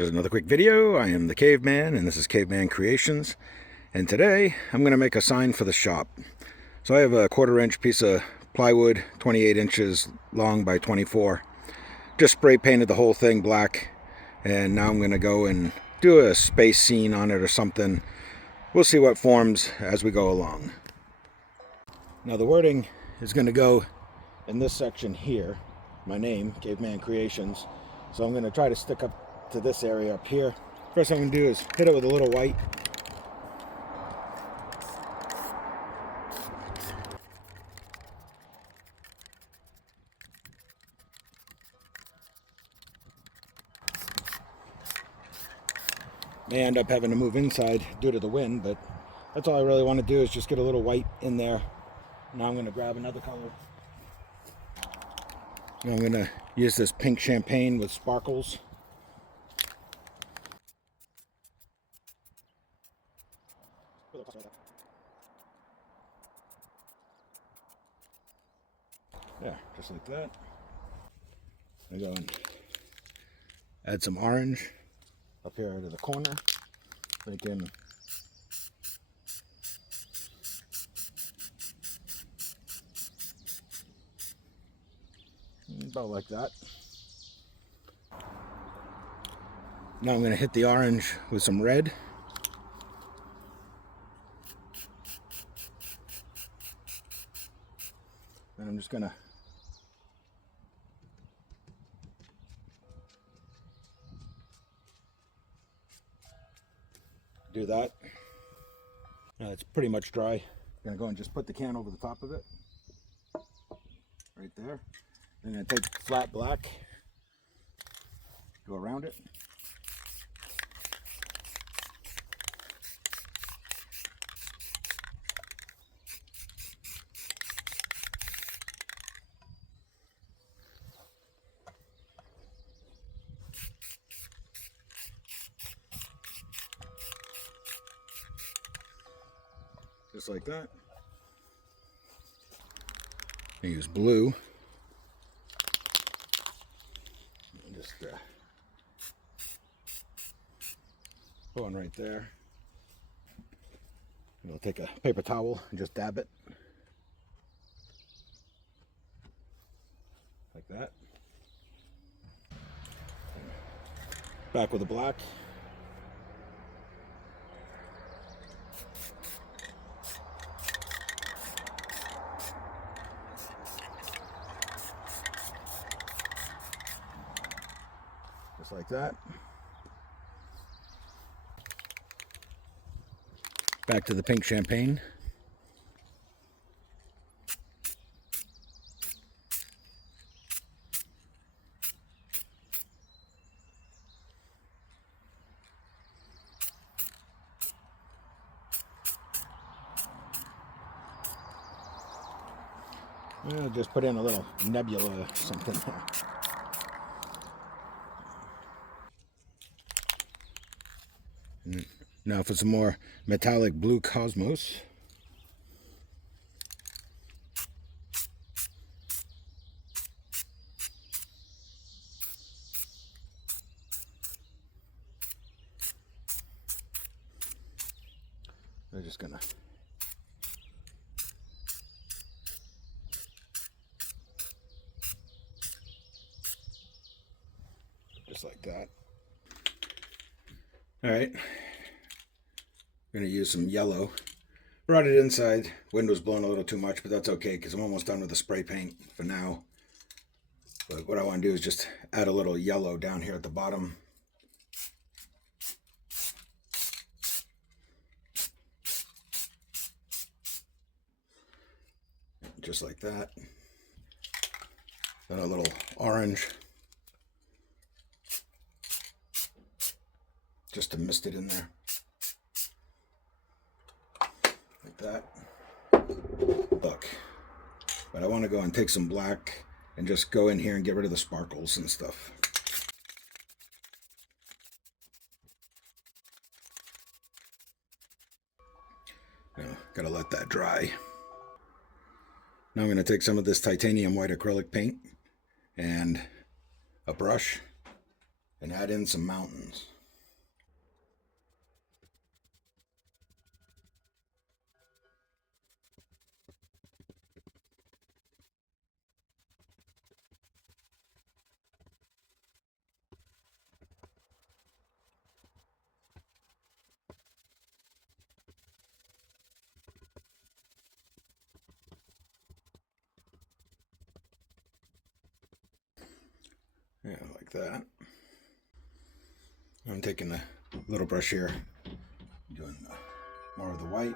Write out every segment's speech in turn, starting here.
Just another quick video. I am the Caveman, and this is Caveman Creations. And today, I'm going to make a sign for the shop. So I have a 1/4-inch piece of plywood, 28 inches long by 24. Just spray painted the whole thing black. And now I'm going to go and do a space scene on it or something. We'll see what forms as we go along. Now the wording is going to go in this section here. My name, Caveman Creations. So I'm going to try to stick up to this area up here. First thing I'm going to do is hit it with a little white. May end up having to move inside due to the wind, but that's all I really want to do is just get a little white in there. Now I'm going to grab another color. And I'm going to use this pink champagne with sparkles. Yeah, just like that. I go and add some orange up here to the corner. Making about like that. Now I'm going to hit the orange with some red. And I'm just going to do that. Now it's pretty much dry. I'm going to go and just put the can over the top of it. Right there. I'm going to take flat black, go around it. Just like that. I use blue. Just put one right there. We'll take a paper towel and just dab it. Like that. Back with the black. Just like that. Back to the pink champagne. I'll just put in a little nebula or something there. Now for some more metallic blue cosmos. I'm just gonna just like that. All right. I'm going to use some yellow. Brought it inside. Wind was blowing a little too much, but that's okay because I'm almost done with the spray paint for now. But what I want to do is just add a little yellow down here at the bottom. Just like that. Then a little orange. Just to mist it in there. Like that. Look. But I want to go and take some black and just go in here and get rid of the sparkles and stuff. Now, gotta let that dry. Now I'm going to take some of this titanium white acrylic paint and a brush and add in some mountains. Yeah, like that. I'm taking a little brush here, doing more of the white.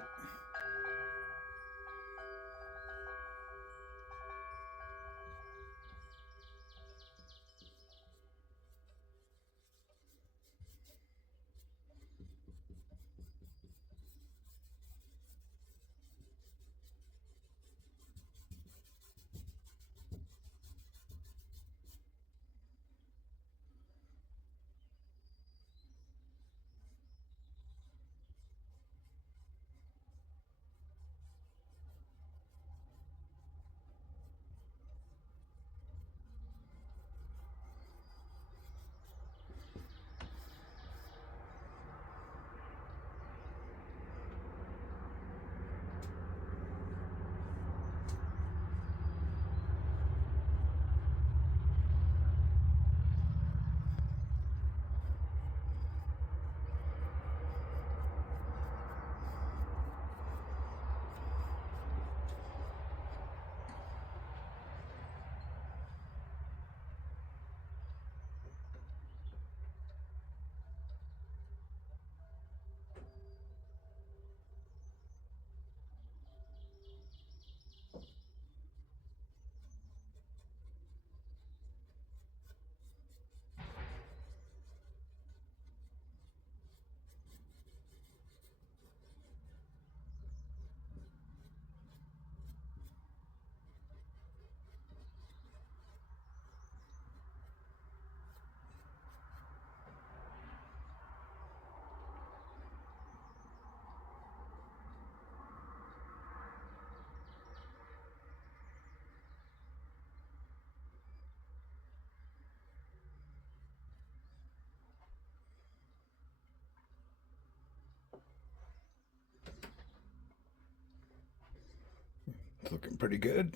It's looking pretty good.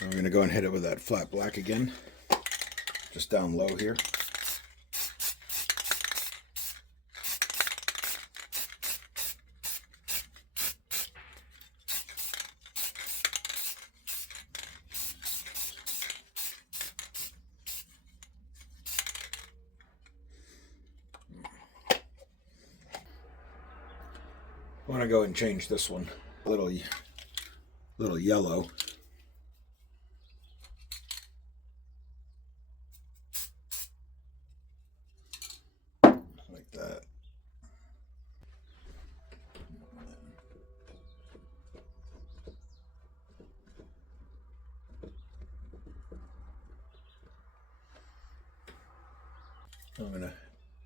I'm going to go and hit it with that flat black again, just down low here. I want to go and change this one a little yellow. Like that. I'm going to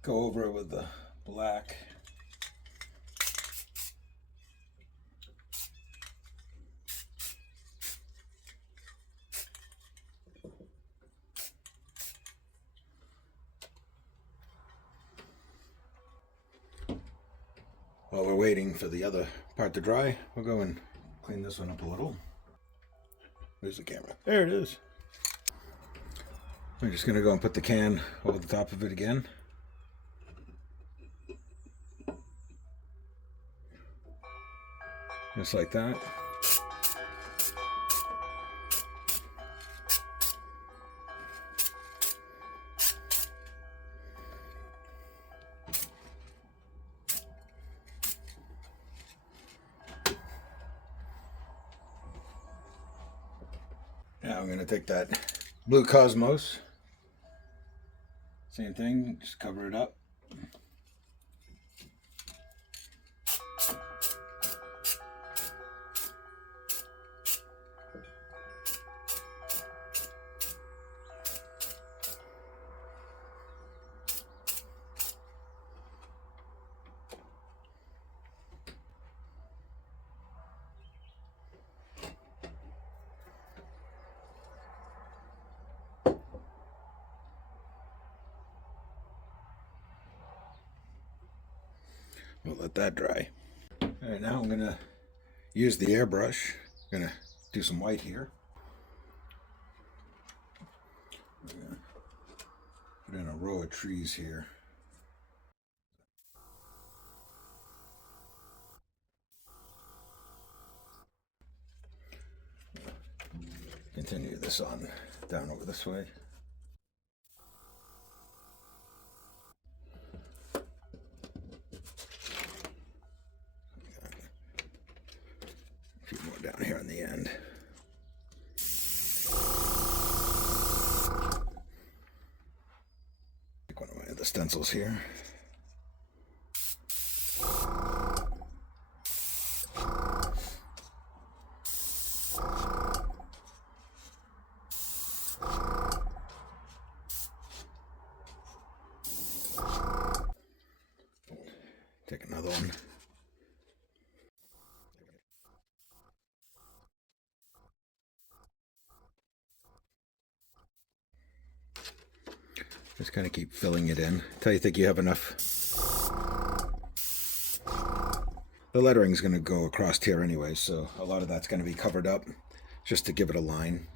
go over it with the black. While we're waiting for the other part to dry, we'll go and clean this one up a little. Where's the camera? There it is. I'm just going to go and put the can over the top of it again. Just like that. Now I'm going to take that Blue Cosmos. Same thing, just cover it up. We'll let that dry. All right, now I'm going to use the airbrush. I'm going to do some white here. Put in a row of trees here. Continue this on down over this way. A few more down here on the end. Take one of my other stencils here. Take another one. Just kind of keep filling it in until you think you have enough. The lettering's going to go across here anyway, so a lot of that's going to be covered up just to give it a line.